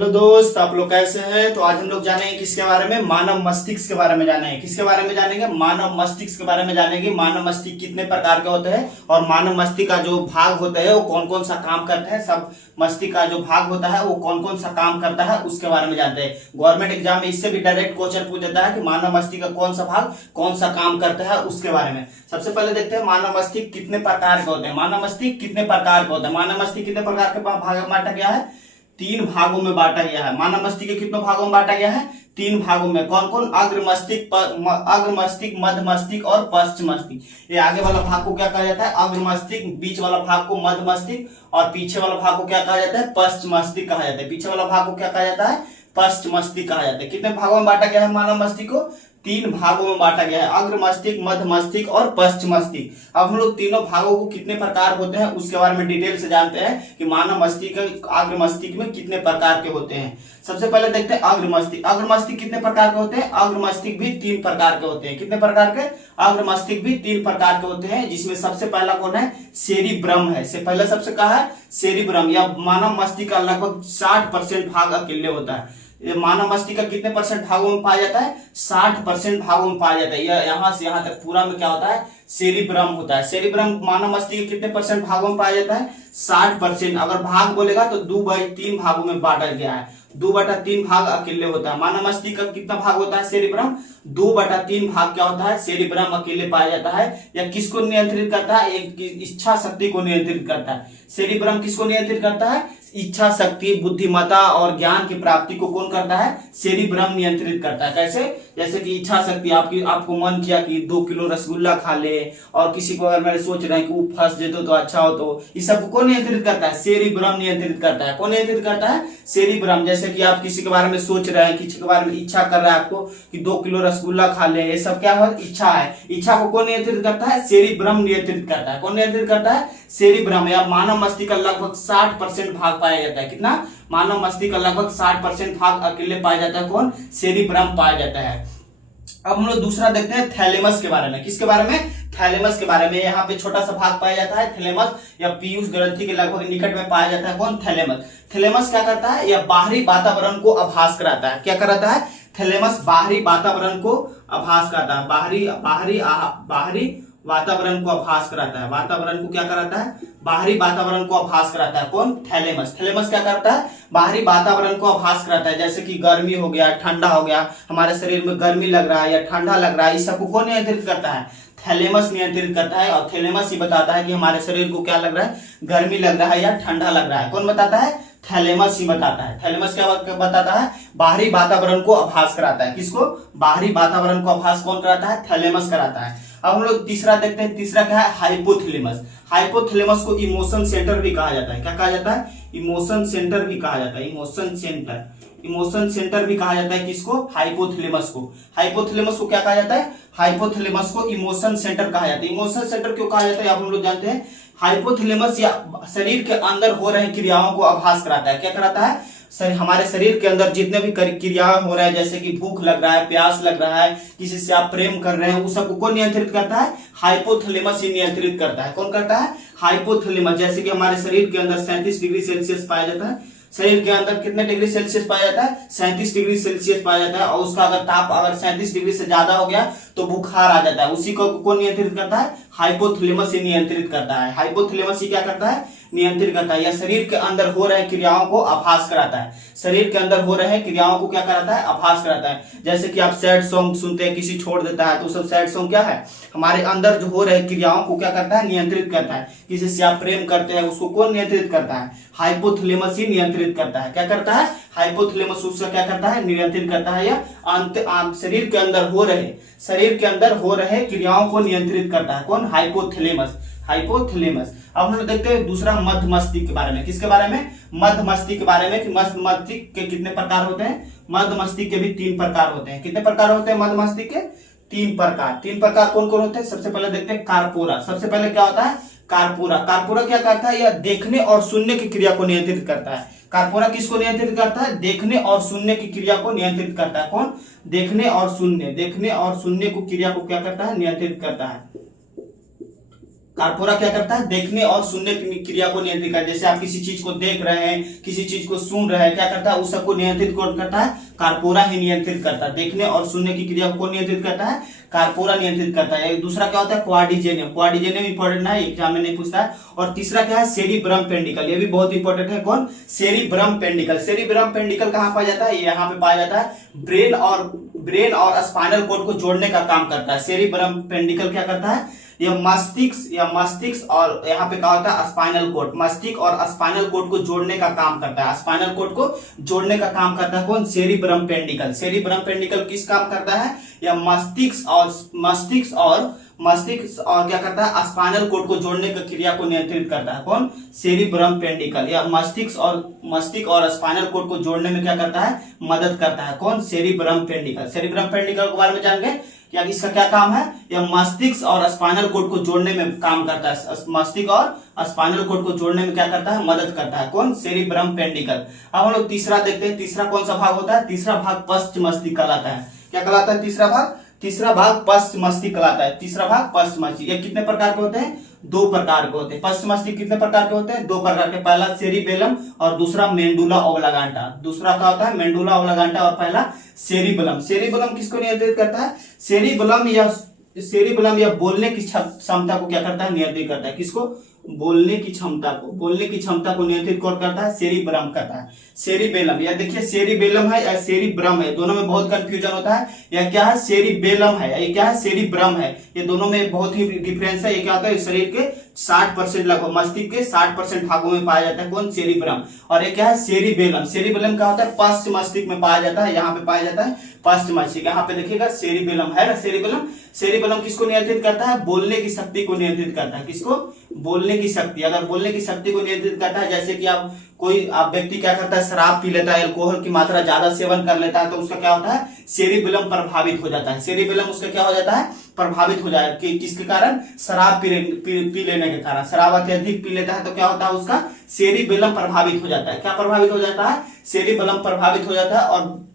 Hello दोस्त, आप लोग कैसे हैं। तो आज हम लोग जानेंगे किसके बारे में, मानव मस्तिष्क के बारे में जानेंगे। किसके बारे में जानेंगे, मानव मस्तिष्क के बारे में जानेंगे। मानव मस्तिष्क कितने प्रकार के होते हैं और मानव मस्तिष्क का जो भाग होता है वो कौन कौन सा काम करते हैं। सब मस्तिष्क का जो भाग होता है वो कौन कौन सा काम करता है उसके बारे में जानते हैं। गवर्नमेंट एग्जाम में इससे भी डायरेक्ट क्वेश्चन पूछ देता है कि मानव मस्तिष्क का कौन सा भाग कौन सा काम करता है उसके बारे में। सबसे पहले देखते हैं मानव मस्तिष्क कितने प्रकार के होते हैं। मानव मस्तिष्क कितने प्रकार के होते हैं। मानव मस्तिष्क कितने प्रकार के भाग में बांटा गया है, 3 भागों में बांटा गया है। मानव मस्तिष्क के कितने भागों में बांटा गया है, 3 भागों में। कौन कौन, अग्र मस्तिष्क, मध्य मस्तिष्क और पश्च मस्तिष्क। ये आगे वाला भाग को क्या कहा जाता है, अग्र मस्तिष्क, बीच वाला भाग को मध्य मस्तिष्क और पीछे वाला भाग को क्या कहा जाता है, पश्च मस्तिष्क कहा जाता है। पीछे वाला भाग को क्या कहा जाता है, पश्च मस्तिष्क कहा जाता है। कितने भागों में बांटा गया है मानव मस्तिष्क को, 3 भागों में बांटा गया है, अग्र मस्तिष्क, मध्य मस्तिष्क और पश्च मस्तिष्क। अब हम लोग तीनों भागों को कितने प्रकार होते हैं उसके बारे में डिटेल से जानते हैं कि मानव मस्तिष्क अग्र मस्तिष्क में कितने प्रकार के होते हैं। सबसे पहले देखते हैं अग्र मस्तिष्क। अग्र मस्तिष्क कितने प्रकार के होते हैं, अग्र मस्तिष्क भी 3 प्रकार के होते हैं। कितने प्रकार के, अग्र मस्तिष्क भी 3 प्रकार के होते हैं, जिसमें सबसे पहला कौन है, सेरिब्रम है। से पहले सबसे कहा है सेरिब्रम, या मानव मस्तिष्क का लगभग 60% भाग अकेले होता है। ये मानव मस्तिष्क का कितने परसेंट भागों में पाया जाता है, 60% भागों में पाया जाता है। यह यहाँ से यहाँ तक पूरा में क्या होता है, सेरिब्रम होता है। सेरिब्रम मानव मस्तिष्क के कितने परसेंट भागों में पाया जाता है, 60%। अगर भाग बोलेगा तो 2/3 भागों में बांटा गया है। 2/3 भाग अकेले होता है। मानव मस्तिष्क का कितना भाग होता है, सेरिब्रम 2/3 भाग क्या होता है, सेरिब्रम अकेले पाया जाता है। या किसको नियंत्रित करता है, एक इच्छा शक्ति को नियंत्रित करता है। सेरिब्रम किसको नियंत्रित करता है, इच्छा शक्ति, बुद्धिमत्ता और ज्ञान की प्राप्ति को कौन करता है, सेरिब्रम नियंत्रित करता है। कैसे, जैसे कि इच्छा शक्ति, आपको मन किया कि 2 किलो रसगुल्ला खा ले, और किसी को अगर मैं सोच रहे हैं कि वो फंस जेतो तो अच्छा हो, तो इस सब को नियंत्रित करता है, सेरिब्रम नियंत्रित करता है। कौन नियंत्रित करता है, सेरिब्रम। जैसे कि आप किसी के बारे में सोच रहे हैं, किसी के बारे में इच्छा कर रहा है आपको कि 2 किलो रसगुल्ला खा ले, ये सब क्या है, इच्छा है। इच्छा को कौन नियंत्रित करता है, सेरिब्रम नियंत्रित करता है। कौन नियंत्रित करता है, सेरिब्रम। या मानव मस्तिष्क का लगभग 60% भाग पाया जाता है। कितना, मानव मस्तिष्क का लगभग 60% भाग अकेले पाया जाता है। कौन, सेरिब्रम पाया जाता है। अब हम लोग दूसरा देखते हैं थैलेमस के बारे में। किसके बारे में, थैलेमस के बारे में। यहाँ पे छोटा सा भाग पाया जाता है थैलेमस, या पीयूष ग्रंथि के लगभग निकट में पाया जाता है। कौन, थैलेमस। थैलेमस क्या करता है, यह बाहरी वातावरण को आभास कराता है। क्या कराता है, थैलेमस बाहरी वातावरण को आभास कराता है। बाहरी वातावरण को आभास कराता है। वातावरण को क्या कराता है, बाहरी वातावरण को आभास कराता है। कौन, थैलेमस। थैलेमस क्या करता है, बाहरी वातावरण को आभास कराता है। जैसे कि गर्मी हो गया, ठंडा हो गया, हमारे शरीर में गर्मी लग रहा है या ठंडा लग रहा है, इस सबको कौन नियंत्रित करता है, थैलेमस नियंत्रित करता है। और थैलेमस ही बताता है कि हमारे शरीर को क्या लग रहा है, गर्मी लग रहा है या ठंडा लग रहा है। कौन बताता है, थैलेमस ही बताता है। थैलेमस क्या बताता है, बाहरी वातावरण को आभास कराता है। किसको, बाहरी वातावरण को आभास कौन कराता है, थैलेमस कराता है। अब हम लोग तीसरा देखते हैं। तीसरा क्या है, हाइपोथैलेमस। हाइपोथैलेमस को इमोशन सेंटर भी कहा जाता है। क्या कहा जाता है, इमोशन सेंटर भी कहा जाता है। इमोशन सेंटर भी कहा जाता है। किसको, हाइपोथैलेमस को। हाइपोथैलेमस को क्या कहा जाता है, हाइपोथैलेमस को इमोशन सेंटर कहा जाता है। इमोशन सेंटर क्यों कहा जाता है, आप हम लोग जानते हैं। हाइपोथैलेमस या शरीर के अंदर हो रहे क्रियाओं को आभास कराता है। क्या कराता है, हमारे शरीर के अंदर जितने भी क्रिया हो रहा है, जैसे कि भूख लग रहा है, प्यास लग रहा है, किसी से आप प्रेम कर रहे हैं, उस सबको कौन नियंत्रित करता है, हाइपोथैलेमस ही नियंत्रित करता है। कौन करता है, हाइपोथैलेमस। जैसे कि हमारे शरीर के अंदर 37 डिग्री सेल्सियस पाया जाता है। शरीर के अंदर कितने डिग्री सेल्सियस पाया जाता है, 37 डिग्री सेल्सियस पाया जाता है। और उसका अगर ताप अगर 37 डिग्री से ज्यादा हो गया तो बुखार आ जाता है। उसी को कौन नियंत्रित करता है, हाइपोथैलेमस ही नियंत्रित करता है। हाइपोथैलेमस ही क्या करता है, नियंत्रित करता है। या शरीर के अंदर हो रहे क्रियाओं को आभास कराता है। शरीर के अंदर हो रहे क्रियाओं को क्या कराता है, आभास कराता है। जैसे कि आप सैड सॉन्ग सुनते हैं, किसी छोड़ देता है, तो सब सैड सॉन्ग क्या है, हमारे अंदर जो हो रहे क्रियाओं को क्या करता है, नियंत्रित करता है। किसी से आप प्रेम करते हैं, उसको कौन नियंत्रित करता है, हाइपोथैलेमस ही नियंत्रित करता है। क्या करता है, हाइपोथैलेमस उसका क्या करता है, नियंत्रित करता है। या शरीर के अंदर हो रहे क्रियाओं को नियंत्रित करता है। कौन, हाइपोथैलेमस। अब हम लोग देखते हैं दूसरा मध्य मस्तिष्क के बारे में। किसके बारे में, मध्य मस्तिष्क के बारे में। कि मध्य मस्तिष्क के कितने प्रकार होते हैं, मध्य मस्तिष्क के भी 3 प्रकार होते हैं। कितने प्रकार होते हैं मध्य मस्तिष्क के, 3 प्रकार। 3 प्रकार कौन कौन होते हैं, सबसे पहले देखते हैं कार्पोरा। सबसे पहले क्या होता है, कार्पोरा। कार्पोरा क्या करता है, यह देखने और सुनने की क्रिया को नियंत्रित करता है। कार्पोरा किसको नियंत्रित करता है, देखने और सुनने की क्रिया को नियंत्रित करता है। कौन, देखने और सुनने को क्रिया को क्या करता है, नियंत्रित करता है कारपोरा क्या करता है, देखने और सुनने की क्रिया को नियंत्रित करता है। जैसे आप किसी चीज को देख रहे हैं, किसी चीज को सुन रहे हैं, क्या करता है, उस सबको नियंत्रित कौन करता है, कारपोरा ही नियंत्रित करता है। देखने और सुनने की क्रिया को नियंत्रित करता है, कारपोरा नियंत्रित करता है। दूसरा क्या होता है, क्वाड्रिजेनियम। क्वाड्रिजेनियम इंपॉर्टेंट है, एग्जाम में नहीं पूछता है। और तीसरा क्या है, सेरिब्रम पेंडिकल, ये भी बहुत इंपॉर्टेंट है। कौन, सेरिब्रम पेंडिकल। सेरिब्रम पेंडिकल कहां पाया जाता है, यहाँ पे पाया जाता है ब्रेन और स्पाइनल कोड को जोड़ने का काम करता है। सेरिब्रम पेंडिकल क्या करता है, यह मस्तिष्क और यहाँ पे क्या होता है, स्पाइनल कोड, मस्तिष्क और स्पाइनल कोड को जोड़ने का काम करता है। स्पाइनल कोड को जोड़ने का काम करता है कौन, सेरिब्रम पेंडिकल। सेरिब्रम पेंडिकल किस काम करता है, यह मस्तिष्क और क्या करता है, स्पाइनल कोड को जोड़ने की क्रिया को नियंत्रित करता है। कौन, सेरिब्रम पेंडिकल। या मस्तिष्क और स्पाइनल कोड को जोड़ने में क्या करता है, मदद करता है। कौन, सेरिब्रम पेंडिकल। सेरिब्रम पेंडिकल के बारे में जान गए, या इसका क्या काम है, यह मस्तिष्क और स्पाइनल कोड को जोड़ने में काम करता है। मस्तिष्क और स्पाइनल कोड को जोड़ने में क्या करता है, मदद करता है। कौन, सेरिब्रम पेंडिकल। अब हम लोग तीसरा देखते हैं, तीसरा कौन सा भाग होता है, तीसरा भाग पश्च मस्तिष्क कहलाता है। क्या कहलाता है, तीसरा भाग पश्च मस्तिष्क कहलाता है। तीसरा भाग पश्च मस्तिष्क। ये कितने प्रकार के होते हैं, 2 प्रकार के होते हैं। पश्च मस्तिष्क कितने प्रकार के होते हैं, 2 प्रकार के। पहला सेरिबेलम और दूसरा मेंडुला ओब्लांगाटा। दूसरा क्या होता है, मेंडुला ओब्लांगाटा और पहला सेरिबेलम। सेरिबेलम किसको नियंत्रित करता है, सेरिबेलम या बोलने की क्षमता को क्या करता है, नियंत्रित करता है। किसको, बोलने की क्षमता को नियंत्रित कौन करता है, सेरिब्रम करता है। सेरिबेलम, या देखिए सेरिबेलम है या सेरिब्रम है, दोनों में बहुत कंफ्यूजन होता है। या क्या है, सेरिबेलम है, ये क्या है, सेरिब्रम है। ये दोनों में बहुत ही डिफरेंस है। ये क्या होता है, शरीर के 60% लगभग, मस्तिष्क के 60% भागों में पाया जाता है। कौन, सेरिब्रम। और ये क्या है, सेरिबेलम। सेरिबेलम क्या होता है, पश्च मस्तिष्क में पाया जाता है। यहाँ पे पाया जाता है पश्च मस्तिष्क। यहाँ पे देखिएगा सेरिबेलम है ना, सेरिबेलम किसको नियंत्रित करता है, बोलने की शक्ति को नियंत्रित करता है। किसको, बोलने की शक्ति। अगर बोलने की शक्ति को नियंत्रित करता है, जैसे कि आप व्यक्ति क्या करता है, शराब पी लेता है, अल्कोहल की मात्रा ज्यादा सेवन कर लेता है, तो उसका क्या होता है, सेरिबेलम प्रभावित हो जाता है। सेरिबेलम उसका क्या हो जाता है, प्रभावित हो जाए कि किसके कारण, शराब पी लेने के कारण। शराब अत्यधिक पी लेता है तो क्या होता है, उसका सेरिबेलम प्रभावित हो जाता है। क्या प्रभावित हो जाता है, सेरिबेलम प्रभावित हो जाता है। और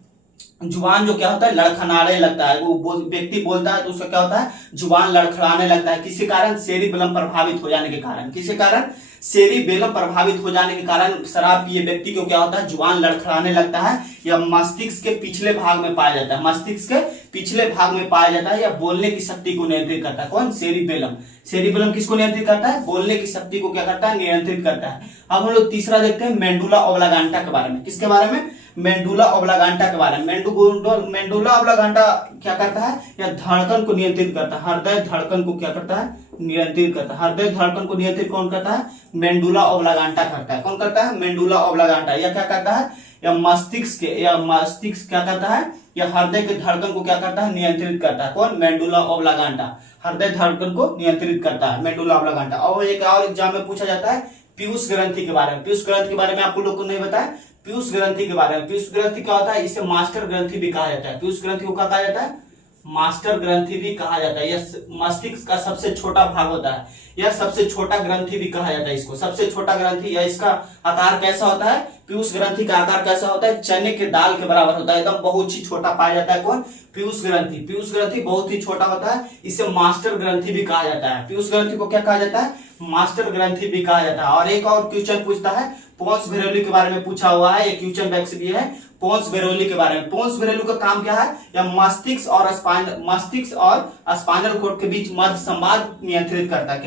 जुबान जो क्या होता है, लड़खड़ाने लगता है। वो व्यक्ति बोलता है तो उसका क्या होता है, जुबान लड़खड़ाने लगता है। किसी कारण, सेरिबेलम प्रभावित हो जाने के कारण। किसी कारण, सेरिबेलम प्रभावित हो जाने के कारण शराब पिए व्यक्ति को क्या होता है, जुबान लड़खड़ाने लगता है। या मस्तिष्क के पिछले भाग में पाया जाता है, मस्तिष्क के पिछले भाग में पाया जाता है। या बोलने की शक्ति को नियंत्रित करता है। कौन, सेरिबेलम। सेरिबेलम किसको नियंत्रित करता है, बोलने की शक्ति को क्या करता है, नियंत्रित करता है। अब हम लोग तीसरा देखते हैं, मेंडुला ओब्लांगाटा के बारे में। किसके बारे में, मेंडुला ओब्लांगाटा के बारे में। मेंडुला ओब्लांगाटा क्या करता है, यह धड़कन को नियंत्रित करता है। हृदय धड़कन को क्या करता है, नियंत्रित करता है। हृदय धड़कन को नियंत्रित कौन करता है, मेंडुला ओब्लांगाटा करता है। कौन करता है, मेंडुला ओब्लांगाटा। यह क्या करता है, यह मस्तिष्क क्या करता है, यह हृदय के धड़कन को क्या करता है, नियंत्रित करता है। कौन, मेंडुला ओब्लांगाटा हृदय धड़कन को नियंत्रित करता है, मेंडुला ओब्लांगाटा। और एक और एग्जाम में पूछा जाता है पीयूष ग्रंथि के बारे में। पीयूष ग्रंथि के बारे में आपको लोग को नहीं बताया, पीयूष ग्रंथि के बारे में। पीयूष ग्रंथि क्या होता है, इसे मास्टर ग्रंथि भी कहा जाता है। पीयूष ग्रंथि को क्या कहा जाता है, मास्टर ग्रंथि भी कहा जाता है। यह मस्तिष्क का सबसे छोटा भाग होता है। यह सबसे छोटा ग्रंथि भी कहा जाता है इसको, सबसे छोटा ग्रंथि। या इसका आकार कैसा होता है, पीयूष ग्रंथि का आकार कैसा होता है, चने के दाल के बराबर होता है, एकदम बहुत ही छोटा पाया जाता है। कौन, पीयूष ग्रंथि। पीयूष ग्रंथि बहुत ही छोटा होता है, इसे मास्टर ग्रंथि भी कहा जाता है। पीयूष ग्रंथि को क्या कहा जाता है, मास्टर ग्रंथि भी कहा जाता है। और एक और क्वेश्चन पूछता है, पोन्स बेरोली के बारे में पूछा हुआ है, ये क्वेश्चन बैंक से भी है, पोन्स बेरोली के बारे में। पोन्स बेरोली का काम क्या है, या मस्तिष्क और स्पाइनल कोड के बीच मध्य संवाद नियंत्रित करता है।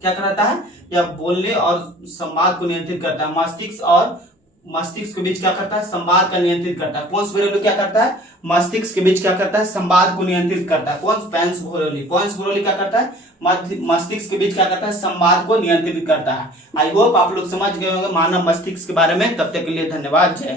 क्या करता है, या बोलने और संवाद को नियंत्रित करता है। मस्तिष्क के बीच क्या करता है, संवाद का नियंत्रित करता है। पोन्स बेरोली क्या करता है, मस्तिष्क के बीच क्या करता है, संवाद को नियंत्रित करता है। कौन, पोन्स बेरोली क्या करता है, मस्तिष्क के बीच क्या करता है, संवाद को नियंत्रित करता है। आई होप आप लोग समझ गए होंगे मानव मस्तिष्क के बारे में। तब तक के लिए धन्यवाद, जय।